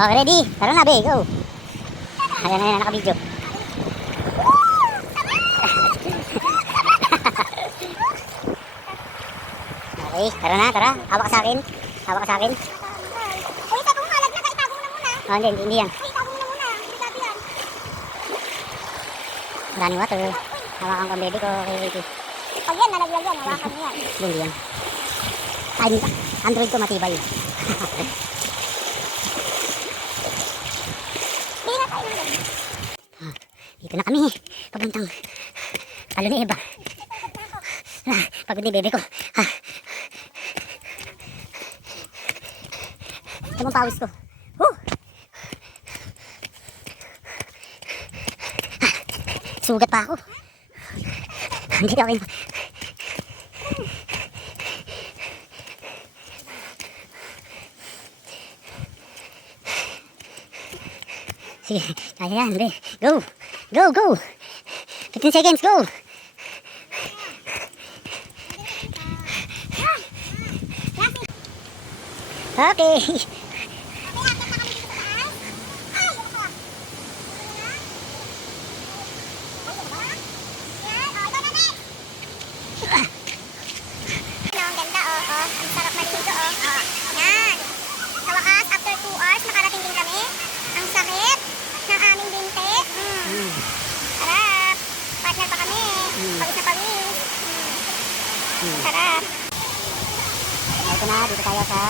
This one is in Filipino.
Oh, ready? Tara na, be, go. Ayan, ayan, naka-video. Okay, tara na, tara. Hawak ka sa akin. Hawak ka sa akin. Uy, itago mo nga. Laglag ka. Itago mo na muna. Oh, hindi yan. Uy, itago mo na muna. Delikado yan. Running water. Hawakan ko ang baby ko. Okay. Pag yan, nalaglag yan. Hawakan mo yan. Hindi yan. Ay, Android ko matibay. Bili na tayo ng ganyan. Dito na kami. Papuntang Kalunib. Pagod ni bebe ko. Ito mong pawis ko. Sugat pa ako. Hindi ka okay. Sige, kaya yan, be. Go! Go, go! 15 seconds, go! Okay. Ang ganda, oh. Ang sarap maligo, oh. Yan. Sa wakas, after 2 hours, nakarating din kami. Ang sakit ng aming binte. Sarap. Partner pa kami. Pawis na pawis. Sarap. Ito na, dito tayo sa